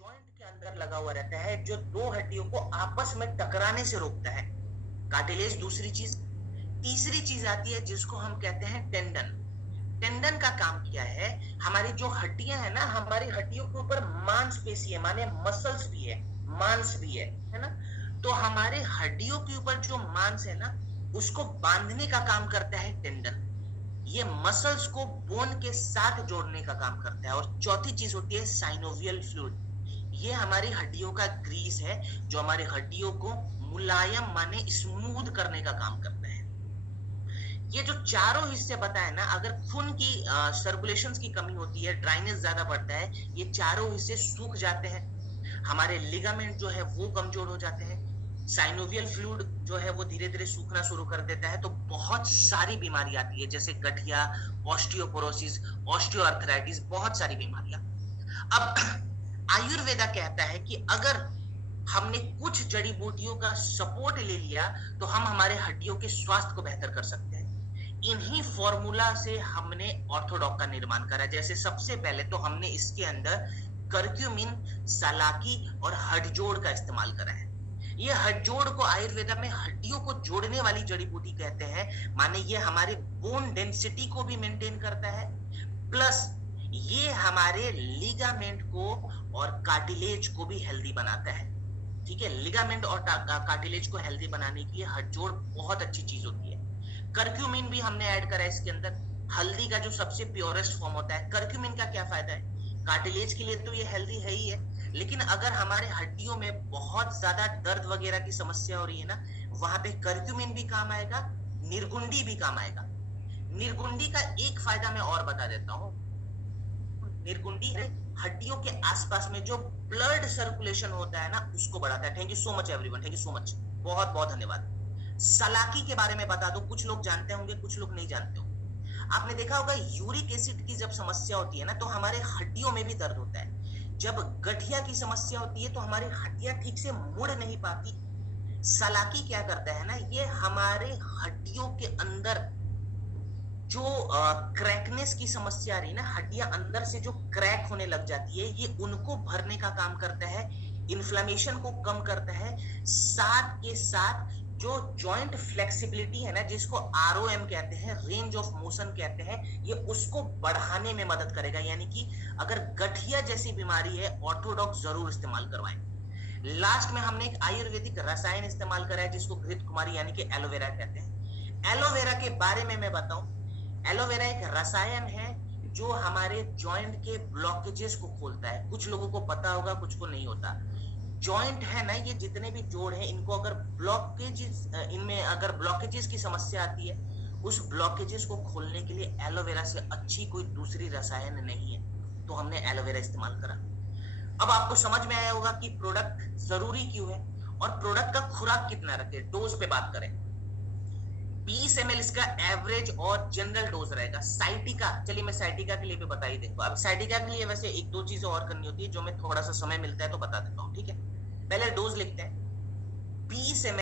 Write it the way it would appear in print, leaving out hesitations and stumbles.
Joint के अंदर लगा हुआ रहता है, जो दो हड्डियों को आपस में टकराने से रोकता है। कार्टिलेज दूसरी चीज। तीसरी चीज आती है जिसको हम कहते हैं टेंडन। टेंडन का काम क्या है? हमारी जो हड्डियां है ना, हमारी हड्डियों के ऊपर मांसपेशी है, माने मसल्स भी है, मांस भी है ना। तो हमारे हड्डियों के ऊपर जो मांस है ना, उसको बांधने का काम करता है टेंडन। ये मसल्स को बोन के साथ जोड़ने का काम करता है। और चौथी चीज होती है साइनोवियल फ्लूइड। ये हमारी हड्डियों का ग्रीस है, जो हमारी हड्डियों को मुलायम माने स्मूथ करने का काम करता है। ये जो चारों हिस्से बताए ना, अगर खून की सर्कुलेशन की कमी होती है, ड्राइनेस ज्यादा बढ़ता है, ये चारों हिस्से सूख जाते हैं। हमारे लिगामेंट जो है वो कमजोर हो जाते हैं। साइनोवियल फ्लूइड जो है वो धीरे धीरे सूखना शुरू कर देता है। तो बहुत सारी बीमारी आती है, जैसे गठिया, ऑस्टियोपोरोसिस, ऑस्टियोआर्थराइटिस, बहुत सारी बीमारियां। अब आयुर्वेदा कहता है कि अगर हमने कुछ जड़ी बूटियों का सपोर्ट ले लिया तो हम हमारे हड्डियों के स्वास्थ्य को बेहतर कर सकते हैं। इन्हीं फॉर्मूला से हमने ऑर्थोडॉक का निर्माण करा। जैसे सबसे पहले तो हमने इसके अंदर कर्क्यूमिन, सलाकी और हडजोड़ का इस्तेमाल करा है। ये हडजोड़ को आयुर्वेदा में हड्डियों को जोड़ने वाली जड़ी बूटी कहते हैं। माने ये हमारे बोन डेंसिटी को भी मेंटेन करता है, प्लस ये हमारे लिगामेंट को और कार्टिलेज को भी हेल्दी बनाता है। ठीक है, लिगामेंट और कार्टिलेज को हेल्दी बनाने के लिए हडजोड़ बहुत अच्छी चीज होती है। कर्क्यूमिन भी हमने ऐड करा है इसके अंदर। हल्दी का जो सबसे प्योरेस्ट फॉर्म होता है, कर्क्यूमिन का क्या फायदा है? कार्टिलेज के लिए तो ये हेल्दी है ही है, लेकिन अगर हमारे हड्डियों में बहुत ज्यादा दर्द वगैरह की समस्या हो रही है ना, वहां पे कर्क्यूमिन भी काम आएगा, निर्गुंडी भी काम आएगा। निर्गुंडी का एक फायदा मैं और बता देता हूँ। निर्गुंडी हड्डियों के आसपास में जो ब्लड सर्कुलेशन होता है ना, उसको बढ़ाता है। Thank you so much everyone, thank you so much, बहुत बहुत धन्यवाद। सलाकी के बारे में बता दो, कुछ लोग जानते होंगे, कुछ लोग नहीं जानते होंगे। आपने देखा होगा यूरिक एसिड की जब समस्या होती है ना, तो हमारे हड्डियों में भी दर्द होता है। जब गठिया की समस्या होती है तो हमारी हड्डियां ठीक से मुड़ नहीं पाती। सलाकी क्या करता है ना, ये हमारे हड्डियों के अंदर जो क्रैकनेस की समस्या आ रही है ना, हड्डियां अंदर से जो क्रैक होने लग जाती है, ये उनको भरने का काम करता है, इन्फ्लेमेशन को कम करता है। साथ के साथ जो जॉइंट फ्लेक्सिबिलिटी है ना, जिसको आरओएम कहते हैं, रेंज ऑफ मोशन कहते हैं, ये उसको बढ़ाने में मदद करेगा। यानी कि अगर गठिया जैसी बीमारी है, ऑर्थोडॉक्स जरूर इस्तेमाल करवाएं। लास्ट में हमने एक आयुर्वेदिक रसायन इस्तेमाल करा है, जिसको घृत कुमारी यानी कि एलोवेरा कहते हैं। एलोवेरा के बारे में मैं बताऊं, एलोवेरा एक रसायन है जो हमारे जॉइंट के ब्लॉकेजेस को खोलता है। कुछ लोगों को पता होगा, कुछ को नहीं होता। जॉइंट है ना, ये जितने भी जोड़ हैं, इनको अगर ब्लॉकेजेस, इनमें अगर ब्लॉकेजेस की समस्या आती है, उस ब्लॉकेजेस को खोलने के लिए एलोवेरा से अच्छी कोई दूसरी रसायन नहीं है। तो हमने एलोवेरा इस्तेमाल करा। अब आपको समझ में आया होगा कि प्रोडक्ट जरूरी क्यों है और प्रोडक्ट का खुराक कितना रखे। डोज पे बात करें, 20 ml इसका एवरेज और जनरल डोज रहेगा। साइटिका, चलिए मैं साइटिका के लिए भी बता ही देता हूँ। अब साइटिका के लिए वैसे एक दो चीजें और करनी होती है, जो मैं थोड़ा सा समय मिलता है तो बता देता हूँ। ठीक है, पहले डोज लिखते हैं। 20 ml